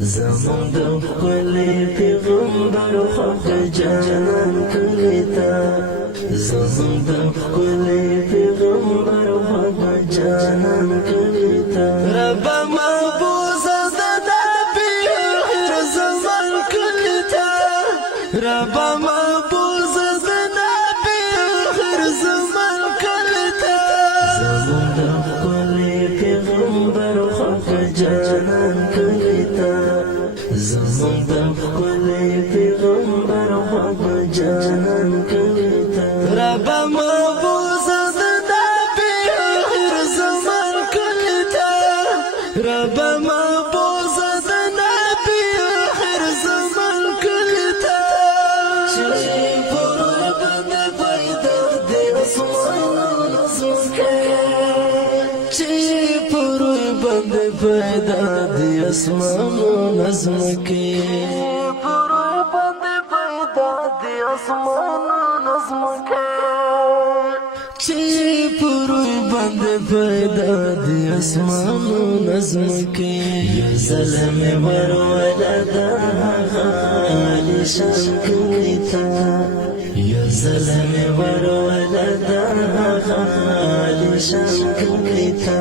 زمون د ښکلي پیغمبر خوښ جانان کلي ته زمون د ښکلي پیغمبر خوښ جانان کلي ته رب محبوزه د نبي آخر زمان کلي ته رب محبوزه د نبي آخر زمان کلي ته زمون د ښکلي پیغمبر خوښ جانان کلي ته زمون د ښکلي پیغمبر خوښ جانان کلي ته رب محبوزه د نبي آخر زمان کلي ته رب محبوزه د نبي آخر زمان کلي ته چې پر باندې پیدا دې اسمانونو زمکه چې پر باندې پیدا دې اسمانونو زمکه پر باندې پیدا دې اسمانونو زمکه چې پر باندې پیدا دې اسمانونو زمکه یا زلم ور ولدا غالي شان کلی تا یا زلم ور ولدا غالي شان کلی تا